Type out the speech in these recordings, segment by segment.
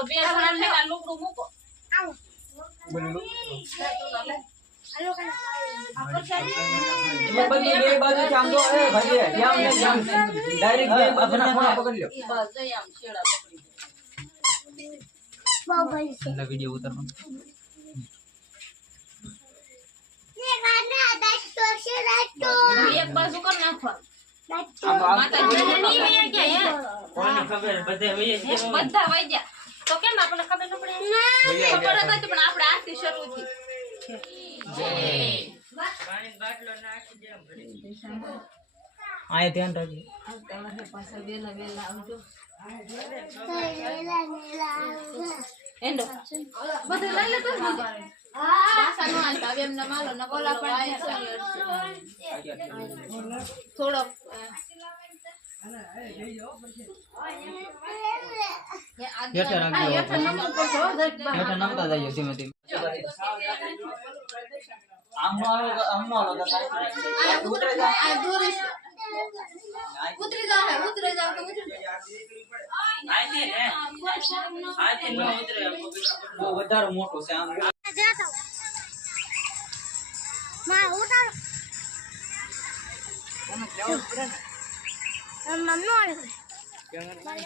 હાલો બે જણા થઈને લુગડું મૂકો આવો બોલો હાલો કાકા બધી બે બાજુ આમ તો એ ભાઈ જામ ને જામ ડાયરેક્ટ બે બાજુના ખૂણા પકડી લ્યો બસ જઈ આમ છેડા પકડી બહુ ભાઈ છે એટલે વિડિયો ઉતારવાનો ને ગાના દાસ્તો છે દાસ્તો એક બાજુ કર નાખવા દાસ્તો માતાજી ની વે ગયા કોને ખબર બધે વહી છે બધા વઈ ગયા તો કેમ આપણે ખબર ન પડે ખબર હતી પણ આપણે આથી શરૂ થી પાણી બાટલો નાખી દે ભરી આય ધ્યાન રાખજો તમારે પાછા વેલા વેલા આવજો નીલા નીલા એન્ડો બધું લઈ લેતો જ પાછા નો હાલતા હવે એમને માલો ન કોલા પણ થોડો હેઠે રાખજો હેઠે નાખતા જઈએ ધીમે ધીમે આમ નો આવે ઉતરે જાય આ દૂર ઉતરી જાવ તો ઉતરી આઈતી ને આઈતી નો ઉતરે બહુ વધારે મોટો છે આમ જાતો માં ઉતારો mummy ઓળે Hãy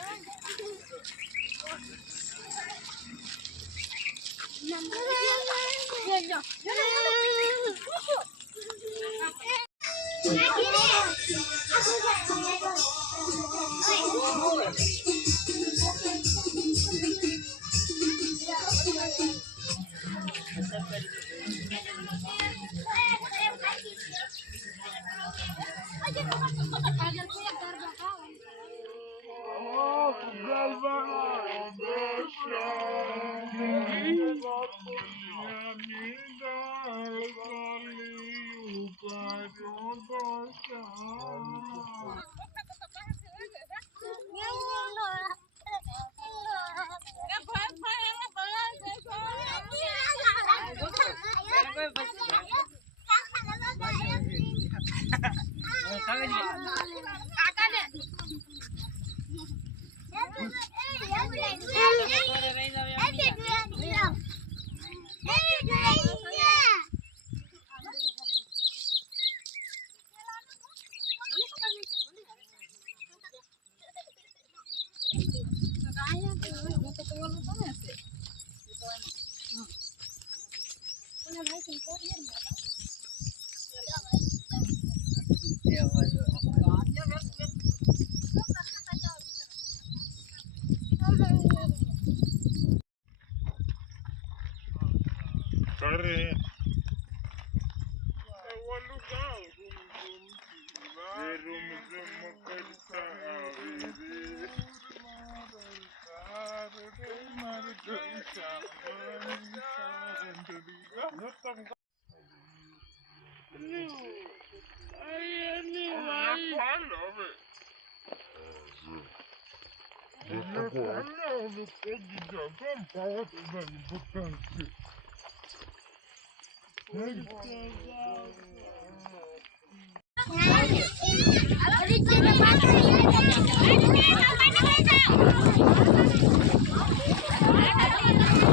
subscribe cho kênh Ghiền Mì Gõ để không bỏ lỡ